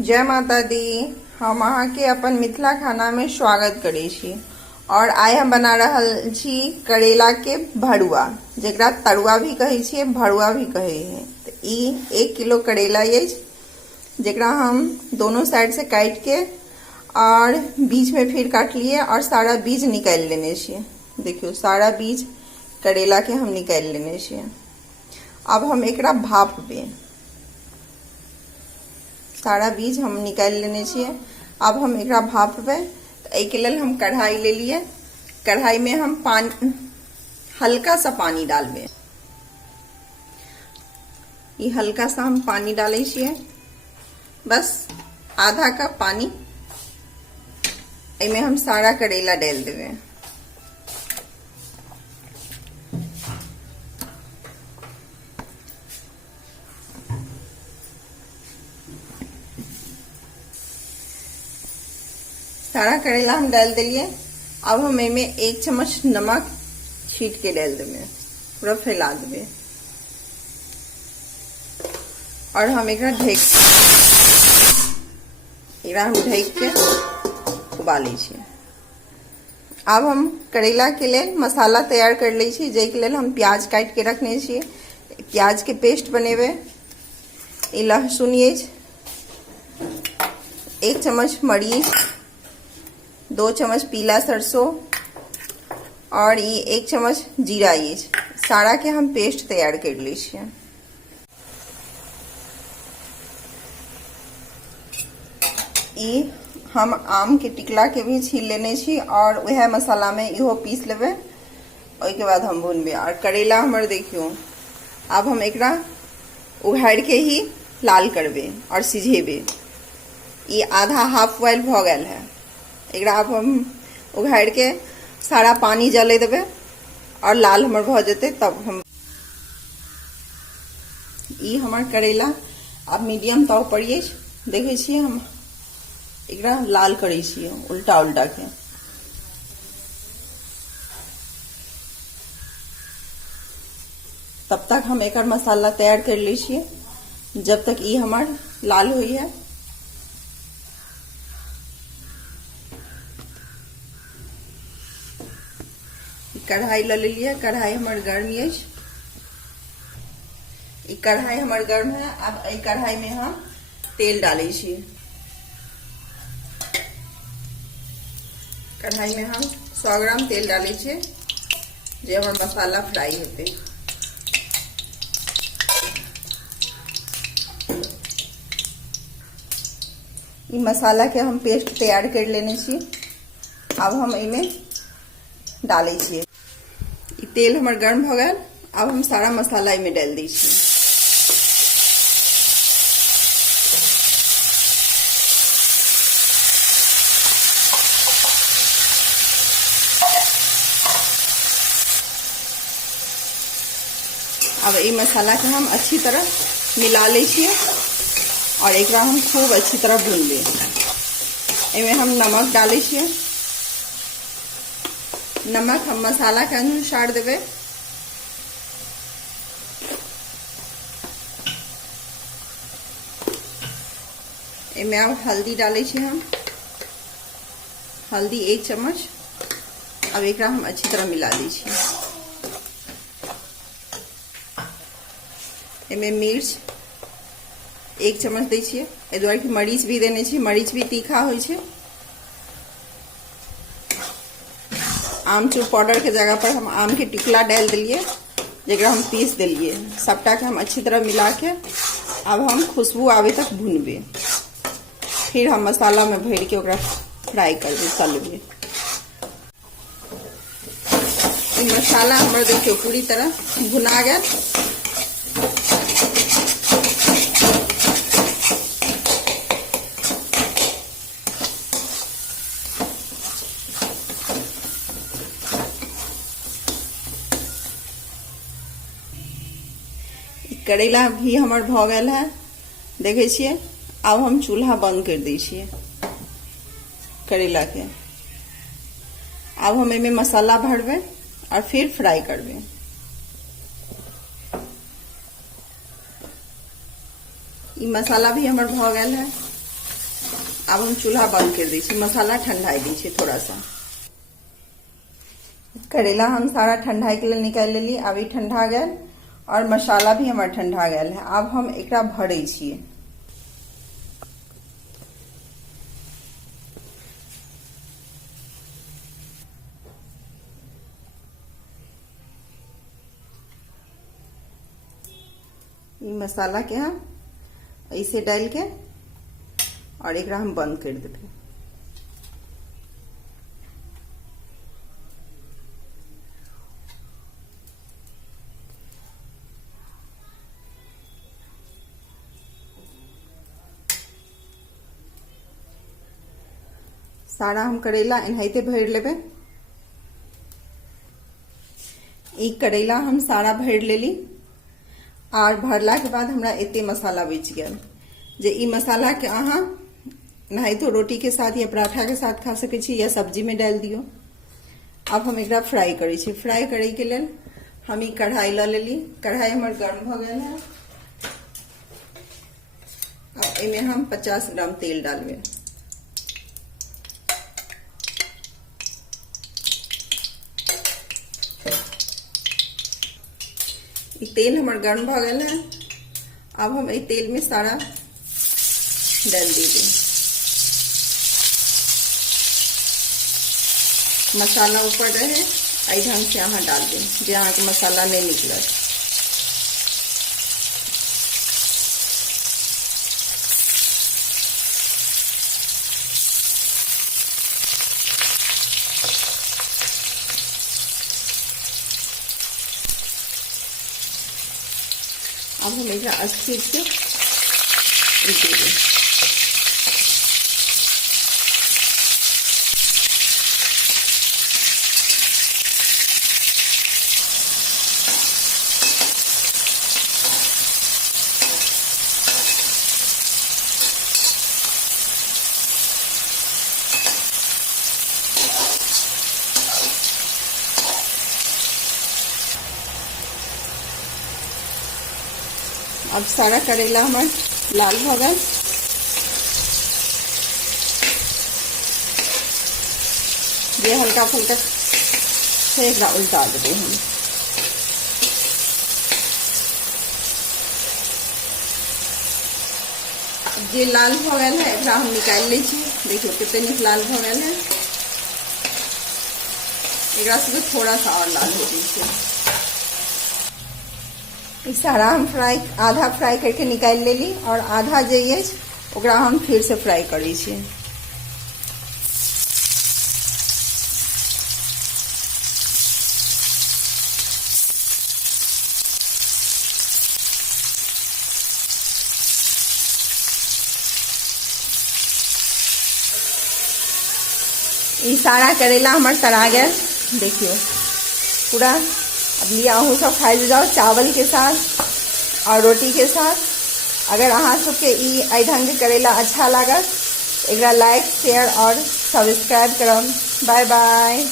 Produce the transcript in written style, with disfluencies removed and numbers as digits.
जय माता दी। हम अहाँ के अपन मिथिला खाना में स्वागत करे छी। और आइ हम बना रहल छी करेला के भरुआ, जेकरा तरुआ भी कहे छिए, भरुआ भी कहे हैं। तो ई 1 किलो करेला ये, जेकरा हम दोनों साइड से काट के और बीच में फिर काट लिए और सारा बीज निकाल लेने छिए। देखियो सारा बीज करेला के हम निकाल लेने छिए। अब हम एकरा भापबे। सारा बीज हम निकाल लेने छिए। अब हम एकरा भापबे। तो एके लेल हम कढ़ाई ले लिए। कढ़ाई में हम पानी, हल्का सा पानी डालबे। ये हल्का सा हम पानी डाले छिए, बस आधा कप पानी। इमें हम सारा करेला डाल देवे। सारा करेला हम डाल दिए। अब हम इमें 1 चम्मच नमक छीट के डाल देवे, पूरा फैला देवे। और हम एक ढक के उबाले छिए। अब हम करेला के लिए मसाला तैयार कर ले छी, जे के लिए हम प्याज काट के रखने छिए। प्याज के पेस्ट बनेबे। ई लहसुन ये 1 चम्मच मरीच, 2 चम्मच पीला सरसों और ये 1 चम्मच जीरा, ये सारा के हम पेस्ट तैयार कर ले छिए। ई हम आम के टिकला के भी छील लेने छी और वह मसाला में इहो पीस लेबे। के बाद हम भूनबे। और करेला हमर देखियो, अब हम एकरा उघाड़ के ही लाल करबे और सिझेबे। ये आधा हाफ बॉयल भ गल है। एकरा अब हम उघाड़ के सारा पानी जले देबे और लाल हमर भ जेते, तब हम ई हमर करेला अब मीडियम ताव पर ये देखे छिए। हम एकरा लाल करे छिए उल्टा उल्टा के। तब तक हम एकर मसाला तैयार कर ले छिए, जब तक ई हमार लाल हुई है। कढ़ाई ले लिए। कढ़ाई हमार गर्म है। कढ़ाई हमार गर्म है। अब ए कढ़ाई में हम तेल डाले छिए। कढ़ाई में हम 100 ग्राम तेल डाले छिए, जे हमार मसाला फ्राई होते। ये मसाला के हम पेस्ट तैयार कर लेने छी। अब हम इमें डाले छिए। तेल हमार गर्म हो गया। अब हम सारा मसाला इमें डाल दी छिए। अब ये मसाला के हम अच्छी तरह मिला ले छिए और एक हम खूब अच्छी तरह भून ले। इमें हम नमक डाले छिए। नमक हम मसाला के अनुसार देवे। इमें अब हल्दी डाले छिए हम। हल्दी 1 चम्मच। अब एक हम अच्छी तरह मिला दी छिए। इमें मिर्च 1 चम्मच दै छिए। ए दुआरे कि मरीच भी देने छी, मरीच भी तीखा होइ छै। आमचूर पाउडर के जगह पर हम आम के टिकला डाल दिलिए, जेकरा हम पीस दिलिए। सबटा के हम अच्छी तरह मिला के अब हम खुशबू आवे तक भूनबे। फिर हम मसाला में भर के ओकरा फ्राई करबे, तलबे। मसाला हमारा देखियो पूरी तरह भुना गया। करेला भी हमार भ गल है, देखे छिए। अब हम चूल्हा बंद कर दी छिए करेला के। अब हम इमें मसाला भरबे और फिर फ्राई करबे। ई मसाला भी हमार भ गल है। अब हम चूल्हा बंद कर दी छी, मसाला ठंडाई दी छी थोड़ा सा। करेला हम सारा ठंडाई के लिए निकाल लेली, अभी ठंडा गया और मसाला भी हमारा ठंडा गया है। अब हम एकरा भरे छिए। ये मसाला के हम ऐसे डाल के और एकरा हम बंद कर देते। सारा हम करेला एनाहिते भर लेबे। ई करेला हम सारा भर लेली और भरला के बाद हमरा एते मसाला बच गया जे ई मसाला के अहाँ नहीं तो रोटी के साथ या पराठा के साथ खा सके छी या सब्जी में डाल दियो। अब हम एकरा फ्राई करे छी। फ्राई करे के लेल हम ई कढ़ाई ल लेली। कढ़ाई हमर गर्म भ गेल है। अब एमे हम 50 ग्राम तेल डालबे। तेल हमार गर्म भ गया है। अब हम इस तेल में सारा डाल दीजिए। मसाला ऊपर रहे आई ढंग से अहाँ डाल दें, जे अहाँ के मसाला नहीं निकले। अब हम एक अच्छे से दे दें। अब सारा करेला हमार लाल हो गया। ये हल्का फुल्का से उल्टा देते हम। ये लाल हो गया है, एकरा हम निकाल ली छी। देखियो कितने निक लाल हो गया है। एकरा से थोड़ा सा और लाल हो गई। सारा हम फ्राई आधा फ्राई करके निकाल लेली और आधा जे ओकरा हम फिर से फ्राई करी छी। ये सारा करेला हमार तरा गया। देखियो पूरा। अब लिया अहू सब खाई जाओ चावल के साथ और रोटी के साथ। अगर अहाँ सबके ई ढंग के करेला अच्छा लागत, एकरा लाइक शेयर और सब्सक्राइब करम। Bye bye.